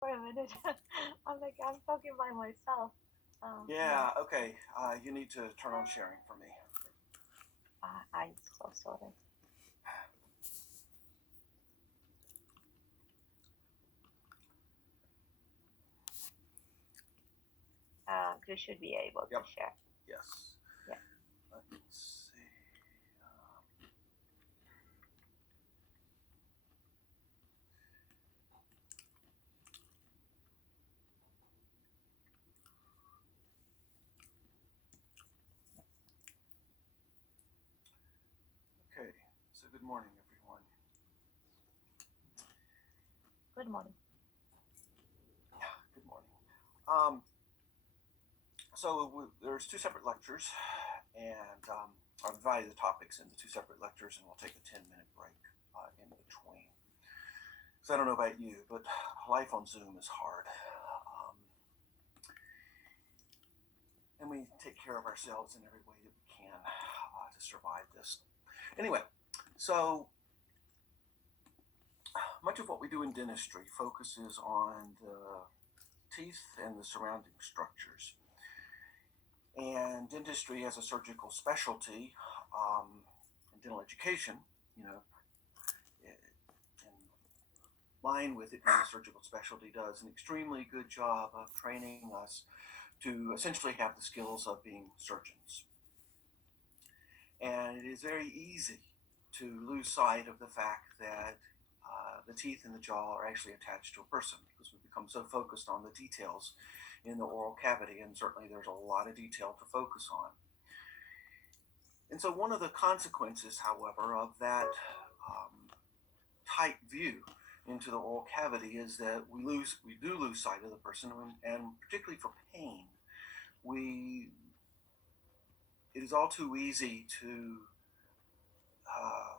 for a minute. I'm like, I'm talking by myself. Yeah. Yeah, okay. You need to turn on sharing for me. I'm so sorry. You should be able to Yep. share. Yes. Yeah. Let me see. Um, okay. So good morning, everyone. Good morning. Yeah, good morning. Um, there's two separate lectures, and I've divided the topics into two separate lectures, and we'll take a 10-minute break in between. So I don't know about you, but life on Zoom is hard. And we take care of ourselves in every way that we can to survive this. Anyway, so much of what we do in dentistry focuses on the teeth and the surrounding structures. And dentistry as a surgical specialty in dental education, you know, in line with it being a surgical specialty, does an extremely good job of training us to essentially have the skills of being surgeons. And it is very easy to lose sight of the fact that the teeth in the jaw are actually attached to a person because we become so focused on the details in the oral cavity, and certainly there's a lot of detail to focus on. And so, one of the consequences, however, of that tight view into the oral cavity is that we do lose sight of the person, and particularly for pain, we it is all too easy to uh,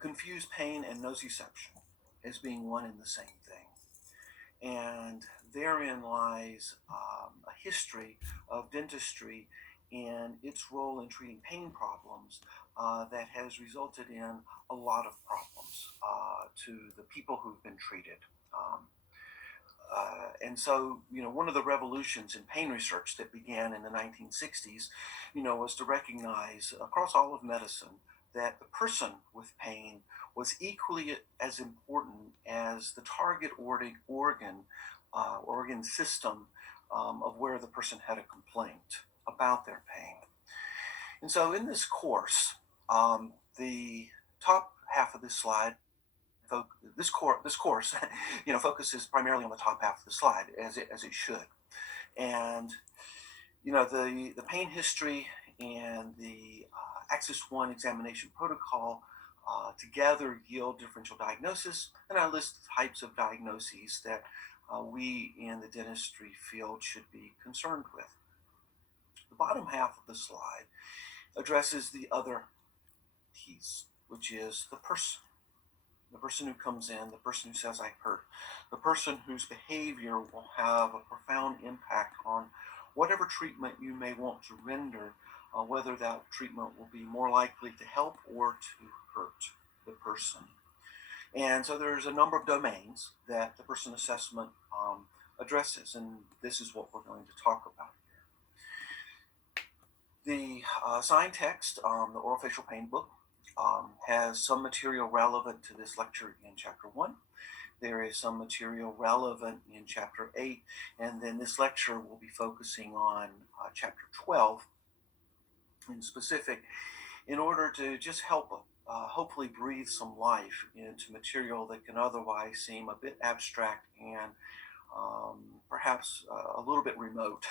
confuse pain and nociception as being one and the same thing. And therein lies a history of dentistry and its role in treating pain problems that has resulted in a lot of problems to the people who've been treated. And so, one of the revolutions in pain research that began in the 1960s, was to recognize across all of medicine that the person with pain was equally as important as the target organ system of where the person had a complaint about their pain. And so, in this course, the top half of this slide this course, focuses primarily on the top half of the slide as it should, and the pain history and the Axis One examination protocol together yield differential diagnosis, and I list types of diagnoses that we in the dentistry field should be concerned with. The bottom half of the slide addresses the other piece, which is the person who comes in, the person who says I hurt, the person whose behavior will have a profound impact on whatever treatment you may want to render, whether that treatment will be more likely to help or to hurt the person. And so there's a number of domains that the person assessment addresses, and this is what we're going to talk about here. The sign text, the Orofacial Pain book, has some material relevant to this lecture in Chapter 1. There is some material relevant in Chapter 8, and then this lecture will be focusing on Chapter 12 in specific in order to just help hopefully breathe some life into material that can otherwise seem a bit abstract and perhaps a little bit remote,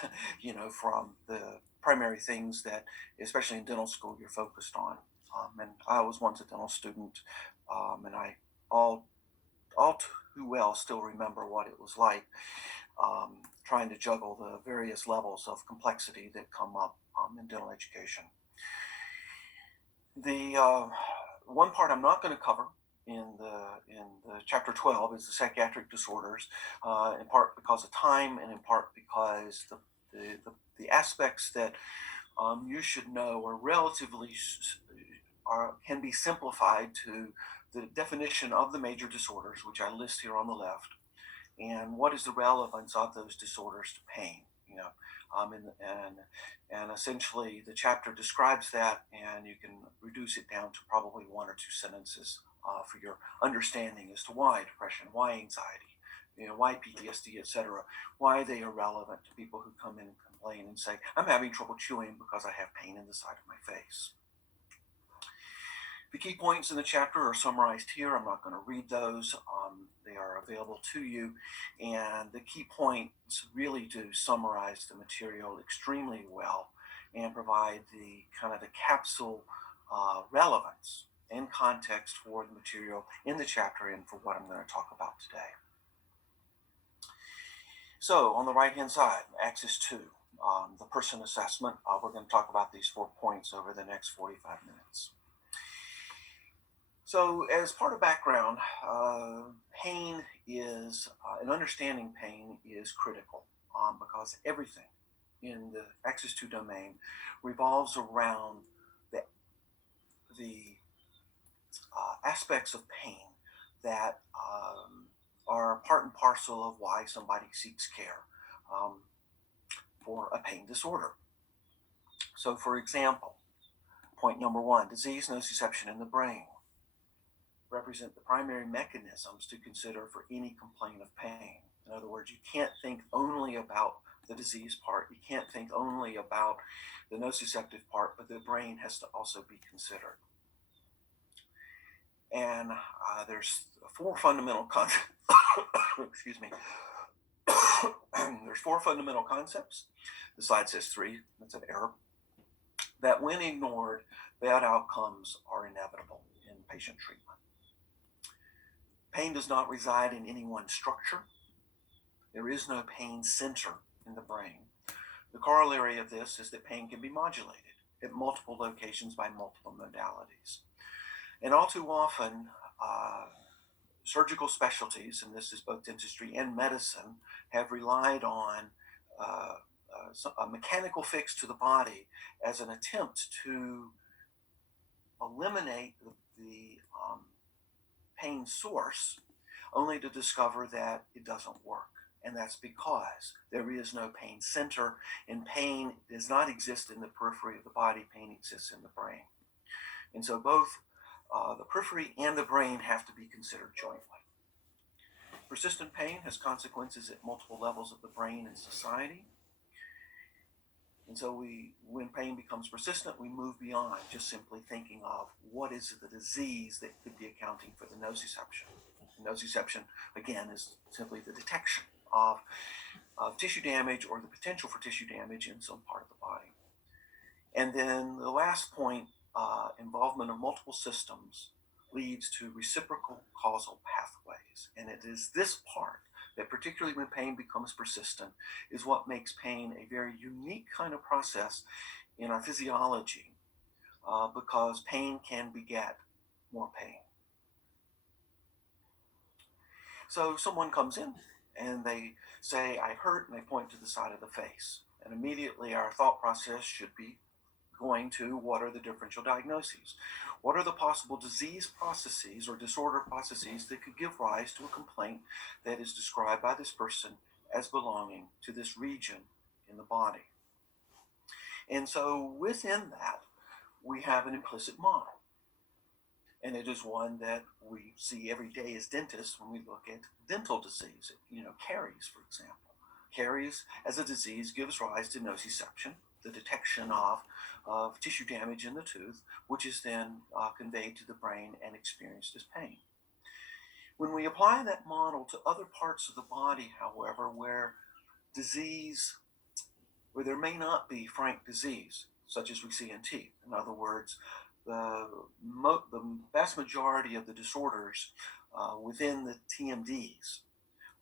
from the primary things that, especially in dental school, you're focused on. And I was once a dental student, and I all all too well still remember what it was like trying to juggle the various levels of complexity that come up in dental education. The one part I'm not going to cover in the chapter 12 is the psychiatric disorders, in part because of time and in part because the aspects that you should know are relatively can be simplified to the definition of the major disorders, which I list here on the left, and what is the relevance of those disorders to pain. And essentially the chapter describes that, and you can reduce it down to probably one or two sentences for your understanding as to why depression, why anxiety, why PTSD, etc., why they are relevant to people who come in and complain and say, I'm having trouble chewing because I have pain in the side of my face. The key points in the chapter are summarized here. I'm not going to read those. They are available to you. And the key points really do summarize the material extremely well and provide the kind of the capsule relevance and context for the material in the chapter and for what I'm going to talk about today. So on the right-hand side, Axis 2, the person assessment. We're going to talk about these 4 points over the next 45 minutes. So as part of background, pain is, and understanding pain is critical because everything in the Axis 2 domain revolves around the aspects of pain that are part and parcel of why somebody seeks care for a pain disorder. So for example, point number 1, disease nociception in the brain represent the primary mechanisms to consider for any complaint of pain. In other words, you can't think only about the disease part, you can't think only about the nociceptive part, but the brain has to also be considered. And there's 4 fundamental concepts. Excuse me. There's 4 fundamental concepts. The slide says 3. That's an error. That when ignored, bad outcomes are inevitable in patient treatment. Pain does not reside in any one structure. There is no pain center in the brain. The corollary of this is that pain can be modulated at multiple locations by multiple modalities. And all too often, surgical specialties, and this is both dentistry and medicine, have relied on a mechanical fix to the body as an attempt to eliminate the pain source, only to discover that it doesn't work. And that's because there is no pain center, and pain does not exist in the periphery of the body. Pain exists in the brain. And so both the periphery and the brain have to be considered jointly. Persistent pain has consequences at multiple levels of the brain and society. And so when pain becomes persistent, we move beyond just simply thinking of what is the disease that could be accounting for the nociception. Nociception, again, is simply the detection of tissue damage or the potential for tissue damage in some part of the body. And then the last point, involvement of multiple systems leads to reciprocal causal pathways. And it is this part that, particularly when pain becomes persistent, is what makes pain a very unique kind of process in our physiology, because pain can beget more pain. So someone comes in and they say, I hurt, and they point to the side of the face. And immediately our thought process should be going to, what are the differential diagnoses? What are the possible disease processes or disorder processes that could give rise to a complaint that is described by this person as belonging to this region in the body? And so within that, we have an implicit model. And it is one that we see every day as dentists when we look at dental disease, caries, for example. Caries as a disease gives rise to nociception, the detection of tissue damage in the tooth, which is then conveyed to the brain and experienced as pain. When we apply that model to other parts of the body, however, where there may not be frank disease, such as we see in teeth, in other words, the vast majority of the disorders within the TMDs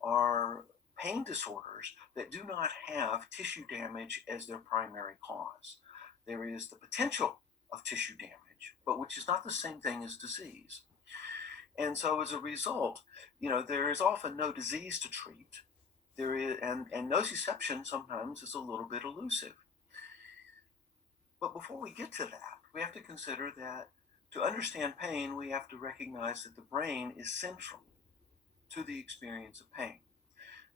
are pain disorders that do not have tissue damage as their primary cause. There is the potential of tissue damage, but which is not the same thing as disease. And so as a result, there is often no disease to treat. There is, and nociception sometimes is a little bit elusive. But before we get to that, we have to consider that To understand pain, we have to recognize that the brain is central to the experience of pain,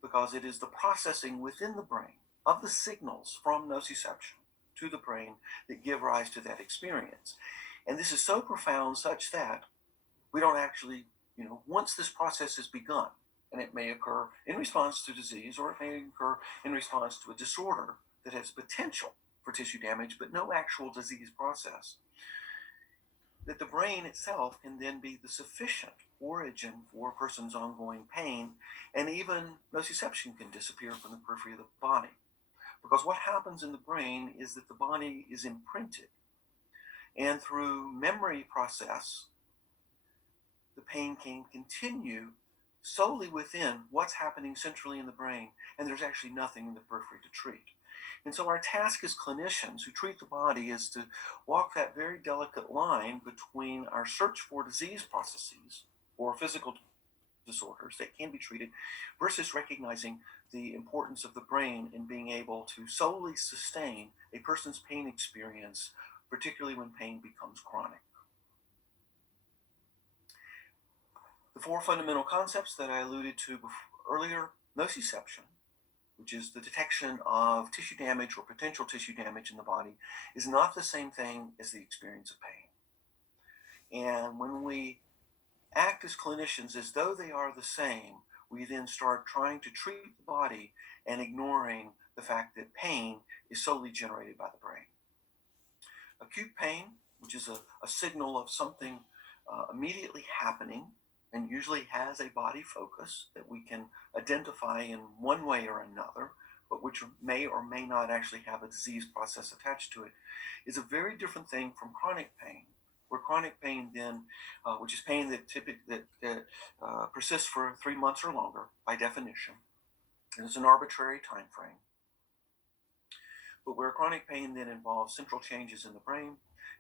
because it is the processing within the brain of the signals from nociception to the brain that give rise to that experience. And this is so profound such that we don't actually, once this process has begun, and it may occur in response to disease or it may occur in response to a disorder that has potential for tissue damage but no actual disease process, that the brain itself can then be the sufficient origin for a person's ongoing pain, and even nociception can disappear from the periphery of the body. Because what happens in the brain is that the body is imprinted, and through memory process, the pain can continue solely within what's happening centrally in the brain, and there's actually nothing in the periphery to treat. And so our task as clinicians who treat the body is to walk that very delicate line between our search for disease processes or physical disorders that can be treated versus recognizing the importance of the brain in being able to solely sustain a person's pain experience, particularly when pain becomes chronic. The four fundamental concepts that I alluded to earlier: nociception, which is the detection of tissue damage or potential tissue damage in the body, is not the same thing as the experience of pain. And when we act as clinicians as though they are the same, we then start trying to treat the body and ignoring the fact that pain is solely generated by the brain. Acute pain, which is a signal of something immediately happening, and usually has a body focus that we can identify in one way or another, but which may or may not actually have a disease process attached to it, is a very different thing from chronic pain, where chronic pain then, which is pain that persists for 3 months or longer by definition, and it's an arbitrary time frame, but where chronic pain then involves central changes in the brain,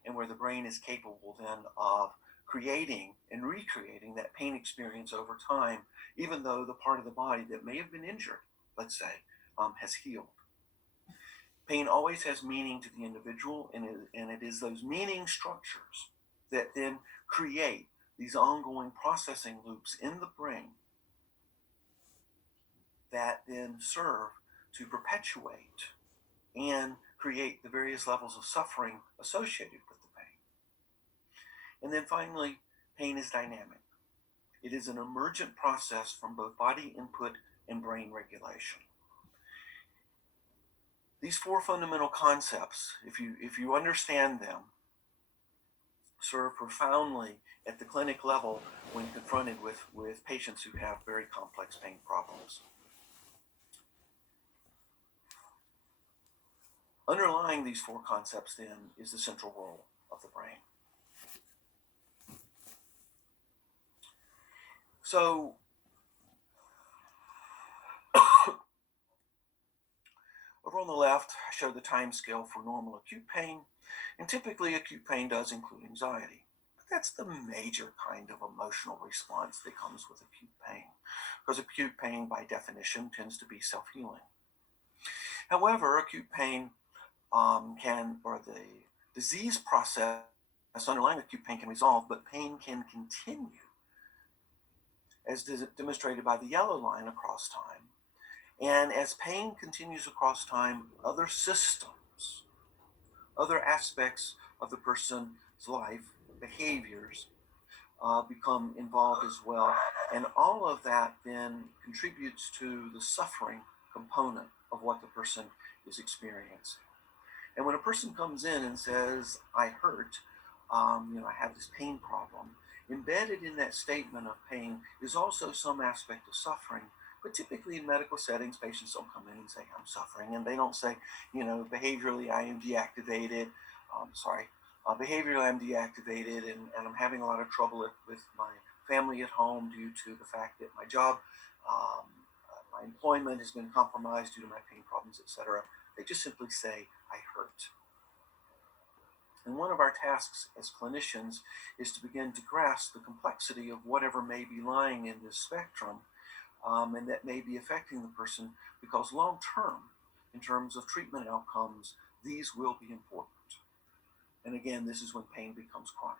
and where the brain is capable then of creating and recreating that pain experience over time, even though the part of the body that may have been injured, let's say, has healed. Pain always has meaning to the individual, and it is those meaning structures that then create these ongoing processing loops in the brain that then serve to perpetuate and create the various levels of suffering associated with the pain. And then finally, pain is dynamic. It is an emergent process from both body input and brain regulation. These four fundamental concepts, if you understand them, serve profoundly at the clinic level when confronted with patients who have very complex pain problems. Underlying these four concepts then is the central role of the brain. So, over on the left, I show the time scale for normal acute pain, and typically acute pain does include anxiety. But that's the major kind of emotional response that comes with acute pain, because acute pain, by definition, tends to be self-healing. However, acute pain the disease process underlying acute pain can resolve, but pain can continue, as demonstrated by the yellow line across time. And as pain continues across time, other systems, other aspects of the person's life, behaviors, become involved as well. And all of that then contributes to the suffering component of what the person is experiencing. And when a person comes in and says, I hurt, I have this pain problem, embedded in that statement of pain is also some aspect of suffering. But typically in medical settings, patients don't come in and say, I'm suffering. And they don't say, behaviorally I am deactivated. Behaviorally I'm deactivated and I'm having a lot of trouble with my family at home due to the fact that my job, my employment has been compromised due to my pain problems, etc. They just simply say, I hurt. And one of our tasks as clinicians is to begin to grasp the complexity of whatever may be lying in this spectrum, and that may be affecting the person, because long term, in terms of treatment outcomes, these will be important. And again, this is when pain becomes chronic.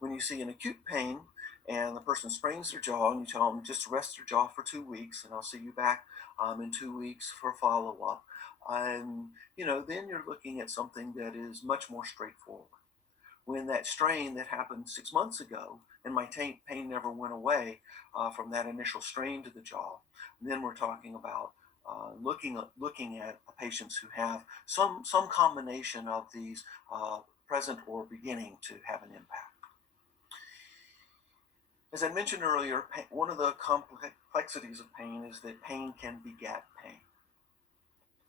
When you see an acute pain and the person sprains their jaw and you tell them just rest their jaw for 2 weeks and I'll see you back in 2 weeks for follow-up, and then you're looking at something that is much more straightforward. When that strain that happened 6 months ago and my pain never went away from that initial strain to the jaw, then we're talking about looking at patients who have some combination of these present or beginning to have an impact. As I mentioned earlier, one of the complexities of pain is that pain can beget pain.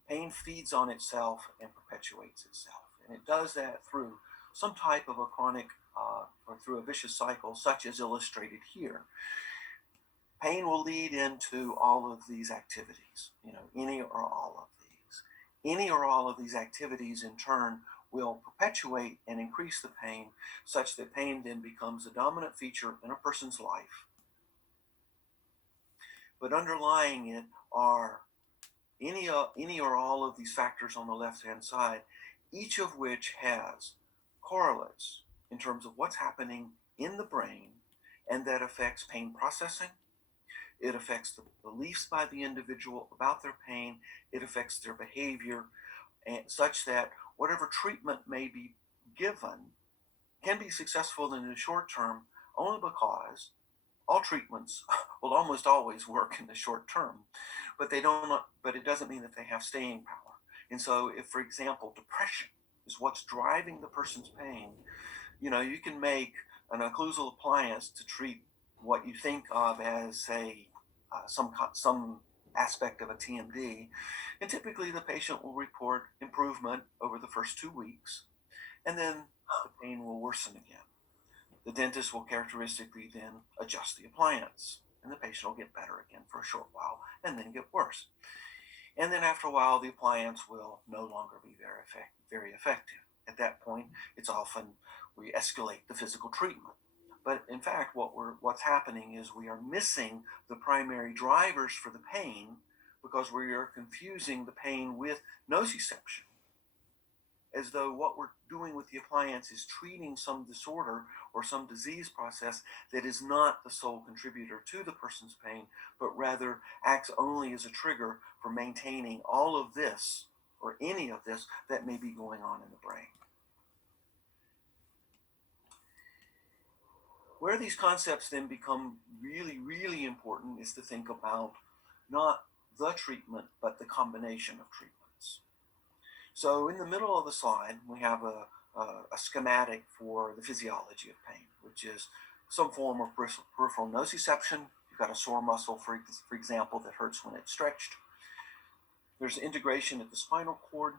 Pain feeds on itself and perpetuates itself, and it does that through some type of a chronic or through a vicious cycle, such as illustrated here. Pain will lead into all of these activities, any or all of these. Any or all of these activities in turn will perpetuate and increase the pain, such that pain then becomes a dominant feature in a person's life. But underlying it are any or all of these factors on the left-hand side, each of which has correlates in terms of what's happening in the brain, and that affects pain processing. It affects the beliefs by the individual about their pain. It affects their behavior, and such that whatever treatment may be given can be successful in the short term only because all treatments will almost always work in the short term, but it doesn't mean that they have staying power. And so if, for example, depression is what's driving the person's pain, you can make an occlusal appliance to treat what you think of as, say, some aspect of a TMD, and typically the patient will report improvement over the first 2 weeks, and then the pain will worsen again. The dentist will characteristically then adjust the appliance, and the patient will get better again for a short while, and then get worse. And then after a while, the appliance will no longer be very effective. At that point, it's often we escalate the physical treatment. But in fact, what's happening is we are missing the primary drivers for the pain because we are confusing the pain with nociception, as though what we're doing with the appliance is treating some disorder or some disease process that is not the sole contributor to the person's pain, but rather acts only as a trigger for maintaining all of this or any of this that may be going on in the brain. Where these concepts then become really, really important is to think about not the treatment, but the combination of treatments. So in the middle of the slide, we have a schematic for the physiology of pain, which is some form of peripheral nociception. You've got a sore muscle, for example, that hurts when it's stretched. There's integration at the spinal cord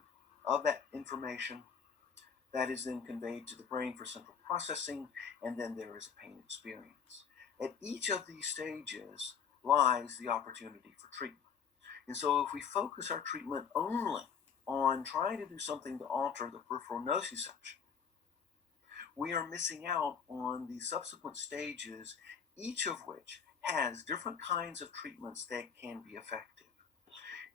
of that information that is then conveyed to the brain for central processing, and then there is a pain experience. At each of these stages lies the opportunity for treatment. And so if we focus our treatment only on trying to do something to alter the peripheral nociception, we are missing out on the subsequent stages, each of which has different kinds of treatments that can be effective.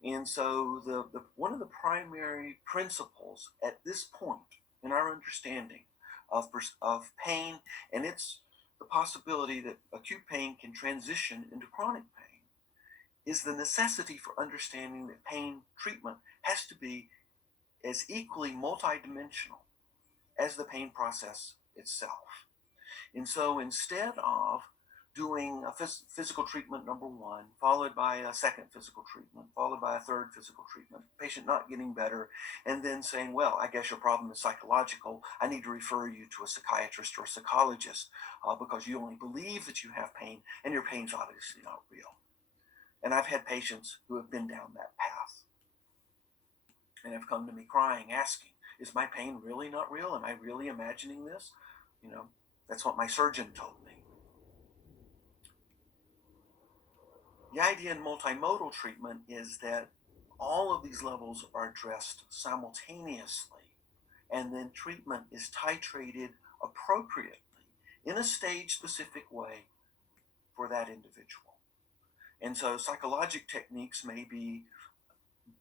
And so one of the primary principles at this point in our understanding of pain, and it's the possibility that acute pain can transition into chronic pain, is the necessity for understanding that pain treatment has to be as equally multidimensional as the pain process itself. And so instead of doing a physical treatment number one, followed by a second physical treatment, followed by a third physical treatment, patient not getting better, and then saying, well, I guess your problem is psychological, I need to refer you to a psychiatrist or a psychologist because you only believe that you have pain, and your pain's obviously not real. And I've had patients who have been down that path and have come to me crying, asking, is my pain really not real? Am I really imagining this? That's what my surgeon told me. The idea in multimodal treatment is that all of these levels are addressed simultaneously, and then treatment is titrated appropriately in a stage-specific way for that individual. And so psychologic techniques may be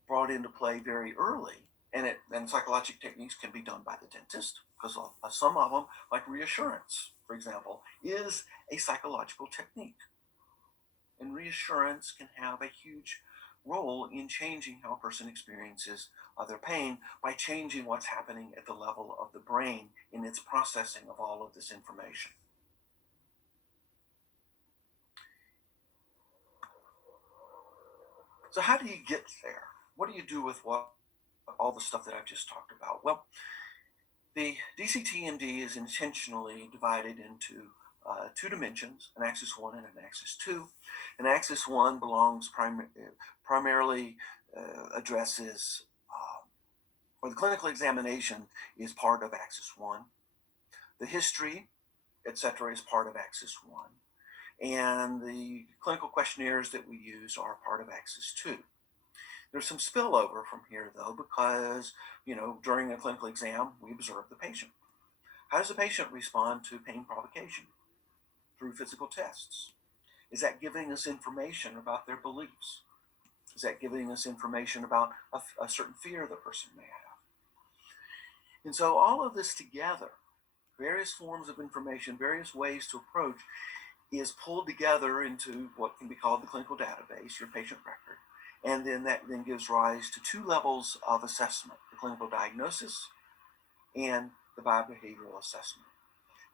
brought into play very early And psychological techniques can be done by the dentist, because some of them, like reassurance, for example, is a psychological technique. And reassurance can have a huge role in changing how a person experiences their pain by changing what's happening at the level of the brain in its processing of all of this information. So how do you get there? What do you do with all the stuff that I've just talked about? Well, the DCT-MD is intentionally divided into two dimensions, an axis 1 and an axis 2. An axis 1 primarily addresses, or the clinical examination is part of axis 1. The history, etc., is part of axis 1. And the clinical questionnaires that we use are part of axis 2. There's some spillover from here, though, because, during a clinical exam, we observe the patient. How does the patient respond to pain provocation? Through physical tests. Is that giving us information about their beliefs? Is that giving us information about a certain fear the person may have? And so all of this together, various forms of information, various ways to approach, is pulled together into what can be called the clinical database, your patient record. And then that then gives rise to two levels of assessment, the clinical diagnosis and the biobehavioral assessment.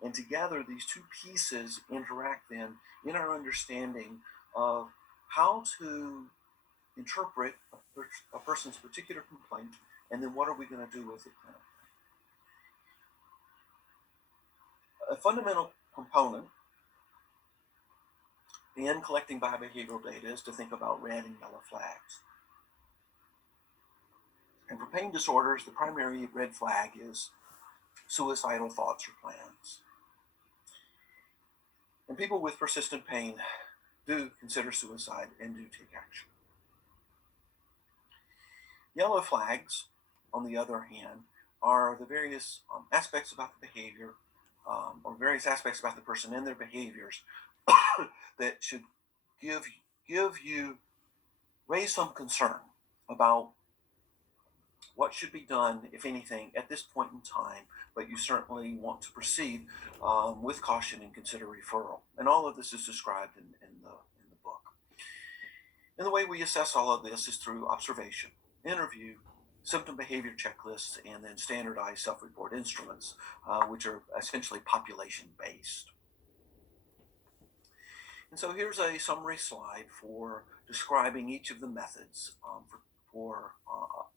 And together, these two pieces interact then in our understanding of how to interpret a person's particular complaint, and then what are we going to do with it clinically. A fundamental component in collecting biobehavioral data is to think about red and yellow flags. And for pain disorders, the primary red flag is suicidal thoughts or plans. And people with persistent pain do consider suicide and do take action. Yellow flags, on the other hand, are the various aspects about the behavior, or various aspects about the person and their behaviors that should raise some concern about what should be done, if anything, at this point in time, but you certainly want to proceed with caution and consider referral. And all of this is described in the book. And the way we assess all of this is through observation, interview, symptom behavior checklists, and then standardized self-report instruments, which are essentially population-based. And so here's a summary slide for describing each of the methods for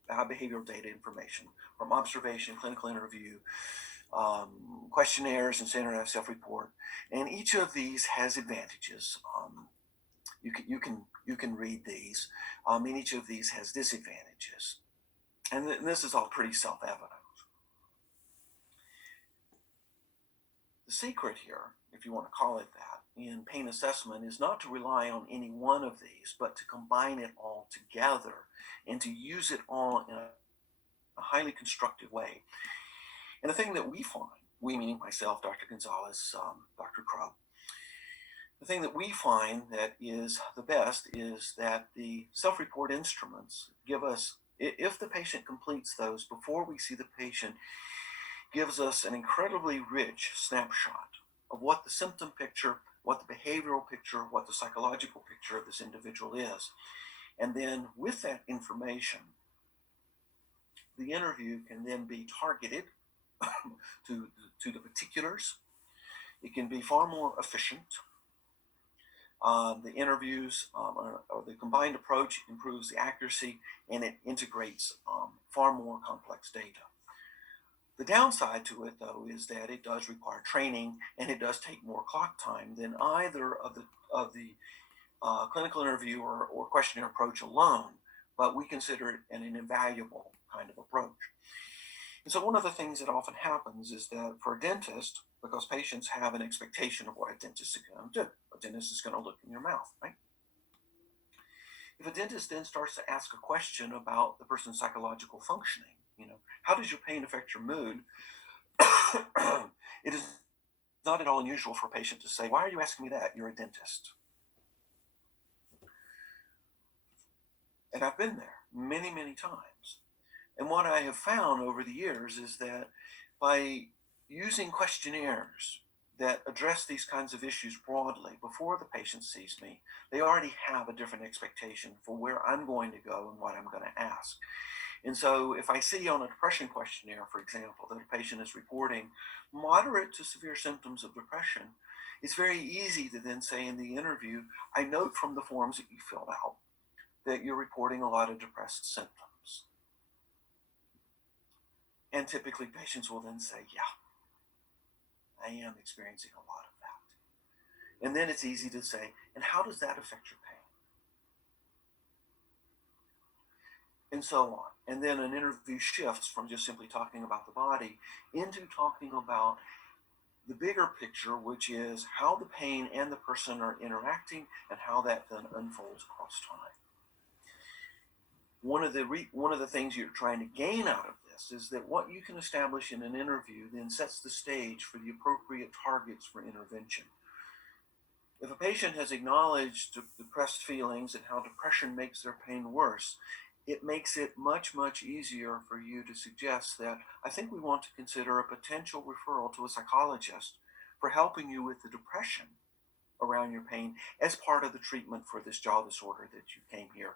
behavioral data information, from observation, clinical interview, questionnaires, and standardized self-report. And each of these has advantages. You can read these, and each of these has disadvantages. And this is all pretty self-evident. The secret here, if you want to call it that, in pain assessment is not to rely on any one of these, but to combine it all together and to use it all in a highly constructive way. And the thing that we find, we meaning myself, Dr. Gonzalez, Dr. Crow, the thing that we find that is the best is that the self-report instruments give us, if the patient completes those before we see the patient, gives us an incredibly rich snapshot of what the symptom picture, what the behavioral picture, what the psychological picture of this individual is. And then with that information, the interview can then be targeted to the particulars. It can be far more efficient. The interviews or the combined approach improves the accuracy, and it integrates far more complex data. The downside to it, though, is that it does require training, and it does take more clock time than either of the clinical interview or questionnaire approach alone, but we consider it an invaluable kind of approach. And so one of the things that often happens is that for a dentist, because patients have an expectation of what a dentist is going to do, a dentist is going to look in your mouth, right? If a dentist then starts to ask a question about the person's psychological functioning, how does your pain affect your mood? It is not at all unusual for a patient to say, "Why are you asking me that? You're a dentist." And I've been there many, many times. And what I have found over the years is that by using questionnaires that address these kinds of issues broadly before the patient sees me, they already have a different expectation for where I'm going to go and what I'm going to ask. And so if I see on a depression questionnaire, for example, that a patient is reporting moderate to severe symptoms of depression, it's very easy to then say in the interview, I note from the forms that you filled out that you're reporting a lot of depressed symptoms. And typically patients will then say, yeah, I am experiencing a lot of that. And then it's easy to say, and how does that affect your pain? And so on. And then an interview shifts from just simply talking about the body into talking about the bigger picture, which is how the pain and the person are interacting and how that then unfolds across time. One of the things you're trying to gain out of this is that what you can establish in an interview then sets the stage for the appropriate targets for intervention. If a patient has acknowledged depressed feelings and how depression makes their pain worse, it makes it much, much easier for you to suggest that I think we want to consider a potential referral to a psychologist for helping you with the depression around your pain as part of the treatment for this jaw disorder that you came here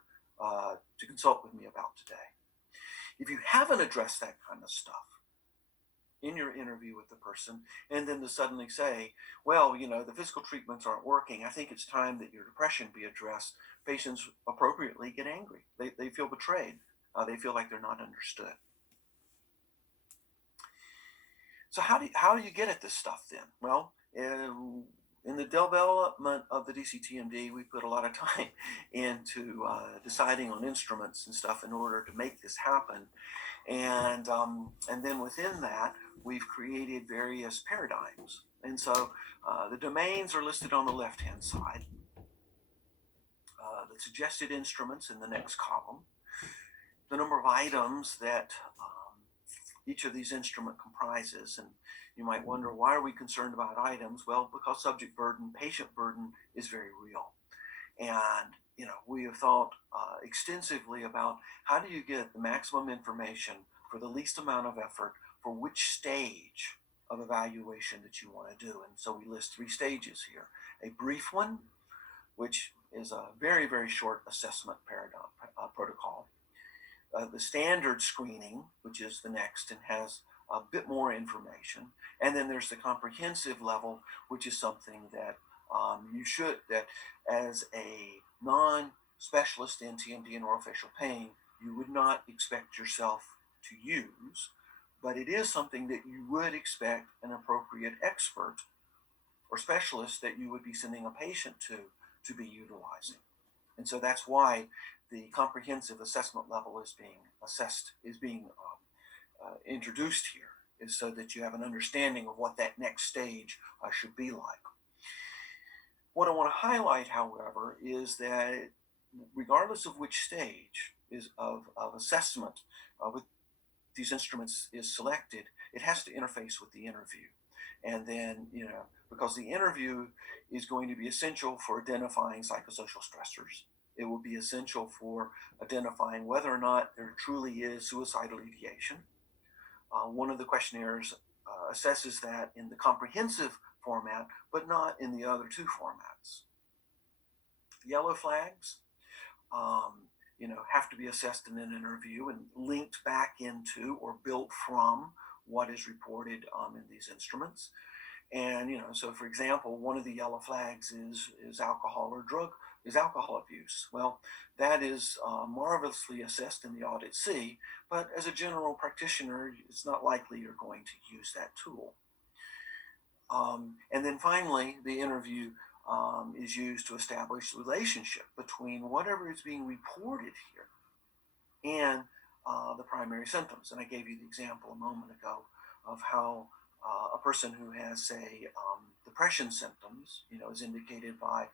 to consult with me about today. If you haven't addressed that kind of stuff in your interview with the person, and then to suddenly say, well, the physical treatments aren't working, I think it's time that your depression be addressed, patients appropriately get angry. They feel betrayed. They feel like they're not understood. So how do you get at this stuff then? Well, in the development of the DCTMD, we put a lot of time into deciding on instruments and stuff in order to make this happen. And then within that, we've created various paradigms. And so the domains are listed on the left-hand side. The suggested instruments in the next column. The number of items that each of these instruments comprises. And you might wonder, why are we concerned about items? Well, because subject burden, patient burden is very real. And we have thought extensively about how do you get the maximum information for the least amount of effort for which stage of evaluation that you want to do. And so we list 3 stages here. A brief one, which is a very, very short assessment paradigm protocol. The standard screening, which is the next and has a bit more information. And then there's the comprehensive level, which is something that that as a non-specialist in TMD and orofacial pain, you would not expect yourself to use, but it is something that you would expect an appropriate expert or specialist that you would be sending a patient to be utilizing. And so that's why the comprehensive assessment level is being introduced here, is so that you have an understanding of what that next stage should be like. What I want to highlight, however, is that regardless of which stage of assessment with these instruments is selected, it has to interface with the interview. And then, because the interview is going to be essential for identifying psychosocial stressors. It will be essential for identifying whether or not there truly is suicidal ideation. One of the questionnaires assesses that in the comprehensive format, but not in the other 2 formats. Yellow flags, have to be assessed in an interview and linked back into or built from what is reported in these instruments. And, so for example, one of the yellow flags is alcohol abuse. Well, that is marvelously assessed in the Audit C, but as a general practitioner, it's not likely you're going to use that tool. And then finally, the interview is used to establish the relationship between whatever is being reported here and the primary symptoms. And I gave you the example a moment ago of how a person who has, say, depression symptoms, is indicated by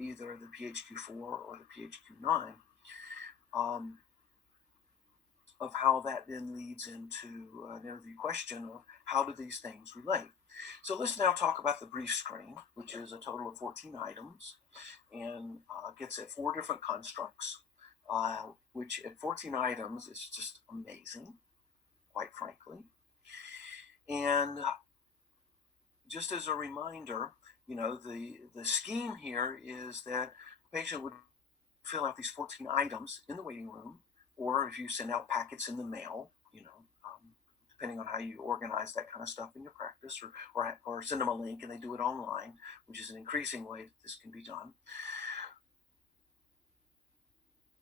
either the PHQ-4 or the PHQ-9, of how that then leads into an interview question of how do these things relate. So let's now talk about the brief screen, which is a total of 14 items and gets at 4 different constructs. which at 14 items is just amazing, quite frankly. And just as a reminder, the scheme here is that the patient would fill out these 14 items in the waiting room, or if you send out packets in the mail, depending on how you organize that kind of stuff in your practice, or send them a link and they do it online, which is an increasing way that this can be done.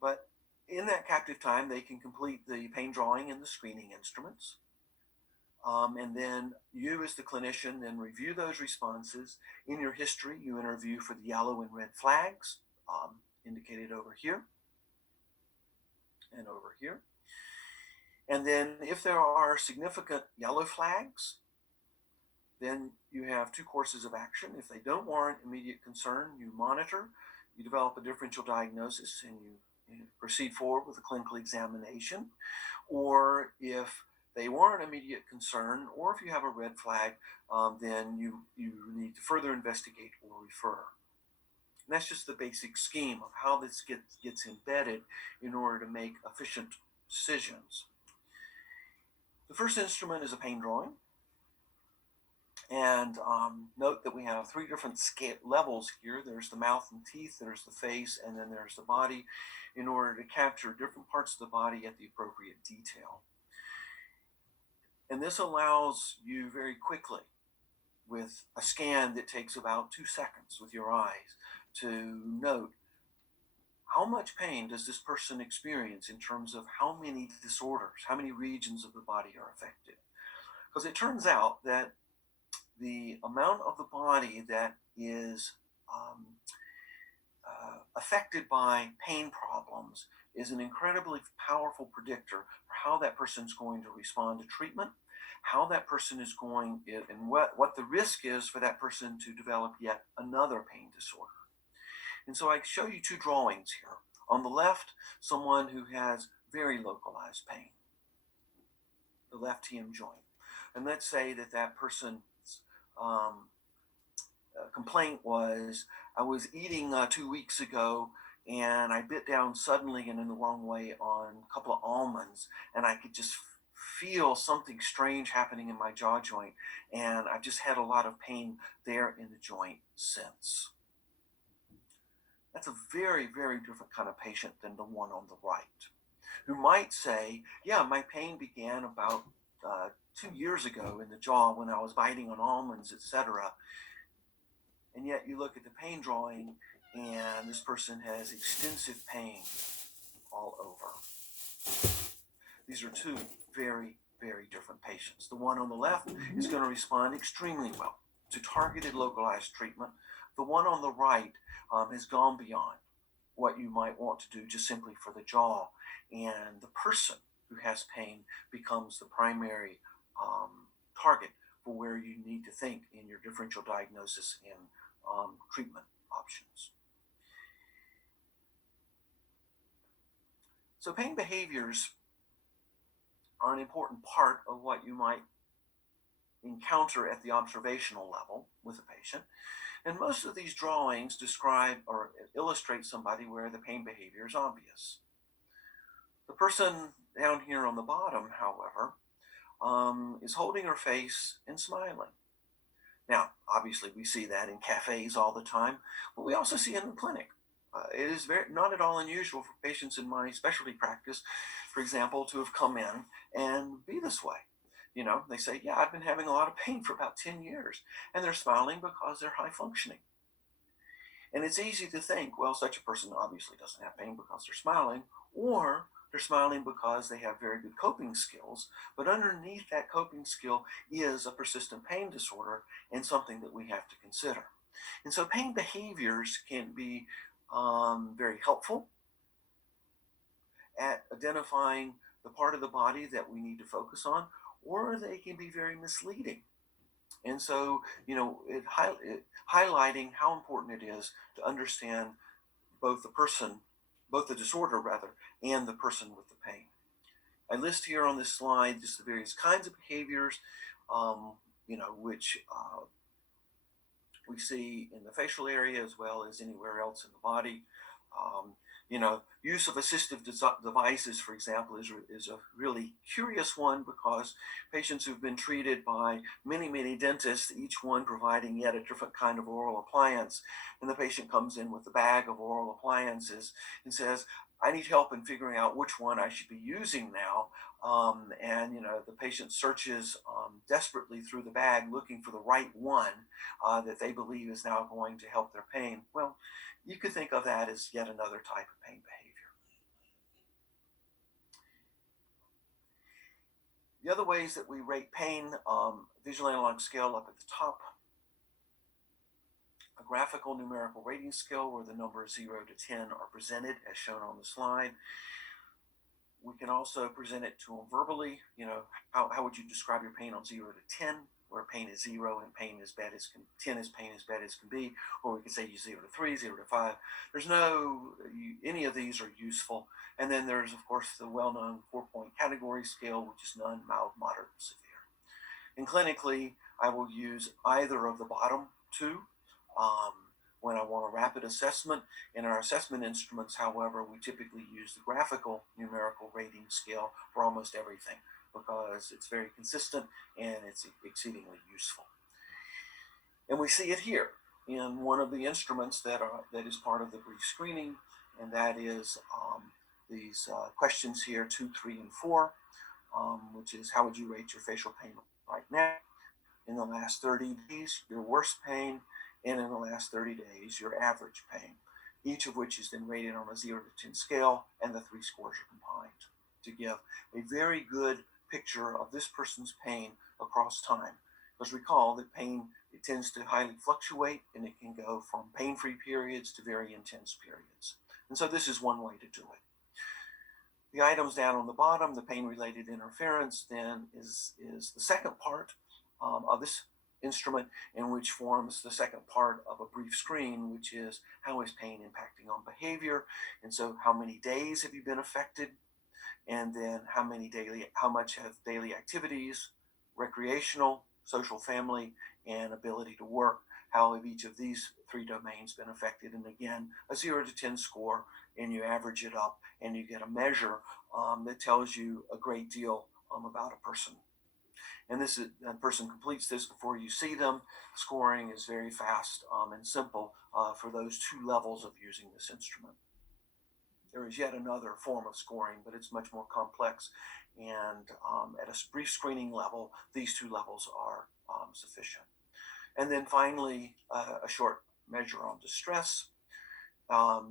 But in that captive time, they can complete the pain drawing and the screening instruments. And then you, as the clinician, then review those responses. In your history, you interview for the yellow and red flags, indicated over here and over here. And then if there are significant yellow flags, then you have 2 courses of action. If they don't warrant immediate concern, you monitor, you develop a differential diagnosis, and you proceed forward with a clinical examination. Or if they warrant immediate concern, or if you have a red flag, then you need to further investigate or refer. And that's just the basic scheme of how this gets embedded in order to make efficient decisions. The first instrument is a pain drawing. And note that we have 3 different levels here. There's the mouth and teeth, there's the face, and then there's the body, in order to capture different parts of the body at the appropriate detail. And this allows you very quickly, with a scan that takes about 2 seconds with your eyes, to note how much pain does this person experience in terms of how many disorders, how many regions of the body are affected. Because it turns out that the amount of the body that is affected by pain problems is an incredibly powerful predictor for how that person's going to respond to treatment, how that person is going, and what the risk is for that person to develop yet another pain disorder. And so I show you 2 drawings here. On the left, someone who has very localized pain, the left TM joint. And let's say that person's complaint was, I was eating 2 weeks ago and I bit down suddenly and in the wrong way on a couple of almonds, and I could just feel something strange happening in my jaw joint, and I've just had a lot of pain there in the joint since. That's a very, very different kind of patient than the one on the right, who might say, yeah, my pain began about 2 years ago in the jaw when I was biting on almonds, etc. And yet you look at the pain drawing and this person has extensive pain all over. These are 2 very, very different patients. The one on the left is going to respond extremely well to targeted localized treatment. The one on the right has gone beyond what you might want to do just simply for the jaw, and the person who has pain becomes the primary target for where you need to think in your differential diagnosis and treatment options. So pain behaviors are an important part of what you might encounter at the observational level with a patient. And most of these drawings describe or illustrate somebody where the pain behavior is obvious. The person down here on the bottom, however, is holding her face and smiling. Now, obviously, we see that in cafes all the time, but we also see it in the clinic. It is not at all unusual for patients in my specialty practice, for example, to have come in and be this way. They say, yeah, I've been having a lot of pain for about 10 years, and they're smiling because they're high functioning. And it's easy to think, well, such a person obviously doesn't have pain because they're smiling, or they're smiling because they have very good coping skills, but underneath that coping skill is a persistent pain disorder and something that we have to consider. And so pain behaviors can be very helpful at identifying the part of the body that we need to focus on, or they can be very misleading. And so, highlighting how important it is to understand both the disorder rather, and the person with the pain. I list here on this slide just the various kinds of behaviors, which we see in the facial area as well as anywhere else in the body. Use of assistive devices, for example, is a really curious one because patients who've been treated by many, many dentists, each one providing yet a different kind of oral appliance, and the patient comes in with a bag of oral appliances and says, I need help in figuring out which one I should be using now. The patient searches desperately through the bag looking for the right one that they believe is now going to help their pain. Well, you could think of that as yet another type of pain behavior. The other ways that we rate pain, visual analog scale up at the top, a graphical numerical rating scale where the numbers 0 to 10 are presented as shown on the slide. We can also present it to them verbally. How would you describe your pain on 0 to 10, where pain is 0 and pain is bad as 10 is pain as bad as can be, or we could say 0 to 3, 0 to 5. Any of these are useful. And then there's, of course, the well-known 4-point category scale, which is none, mild, moderate, and severe. And clinically, I will use either of the bottom two. When I want a rapid assessment. In our assessment instruments, however, we typically use the graphical numerical rating scale for almost everything because it's very consistent and it's exceedingly useful. And we see it here in one of the instruments that is part of the brief screening, and that is these questions here, 2, 3, and 4, which is how would you rate your facial pain right now? In the last 30 days, your worst pain, and in the last 30 days, your average pain, each of which is then rated on a 0 to 10 scale, and the 3 scores are combined to give a very good picture of this person's pain across time. Because recall that pain, it tends to highly fluctuate, and it can go from pain-free periods to very intense periods. And so this is one way to do it. The items down on the bottom, the pain-related interference, then is the second part of this instrument, and which forms the second part of a brief screen, which is how is pain impacting on behavior. And so how many days have you been affected? And then how much have daily activities, recreational, social, family, and ability to work, how have each of these 3 domains been affected? And again, a 0 to 10 score, and you average it up and you get a measure that tells you a great deal about a person. And a person completes this before you see them. Scoring is very fast and simple for those 2 levels of using this instrument. There is yet another form of scoring, but it's much more complex. And at a brief screening level, these 2 levels are sufficient. And then finally, a short measure on distress.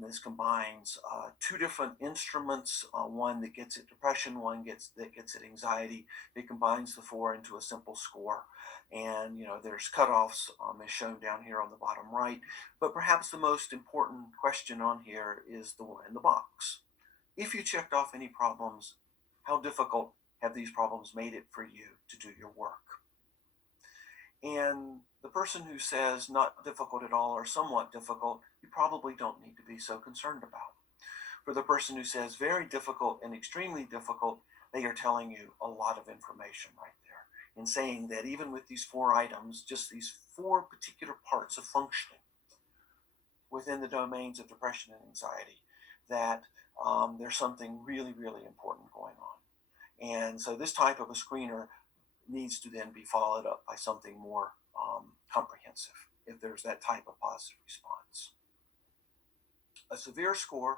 This combines 2 different instruments, one that gets at depression, one that gets at anxiety. It combines the 4 into a simple score. And, there's cutoffs as shown down here on the bottom right. But perhaps the most important question on here is the one in the box. If you checked off any problems, how difficult have these problems made it for you to do your work? And the person who says not difficult at all or somewhat difficult, you probably don't need to be so concerned about. For the person who says very difficult and extremely difficult, they are telling you a lot of information right there in saying that even with these 4 items, just these 4 particular parts of functioning within the domains of depression and anxiety, that there's something really, really important going on. And so this type of a screener needs to then be followed up by something more comprehensive if there's that type of positive response. A severe score,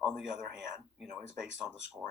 on the other hand, is based on the scoring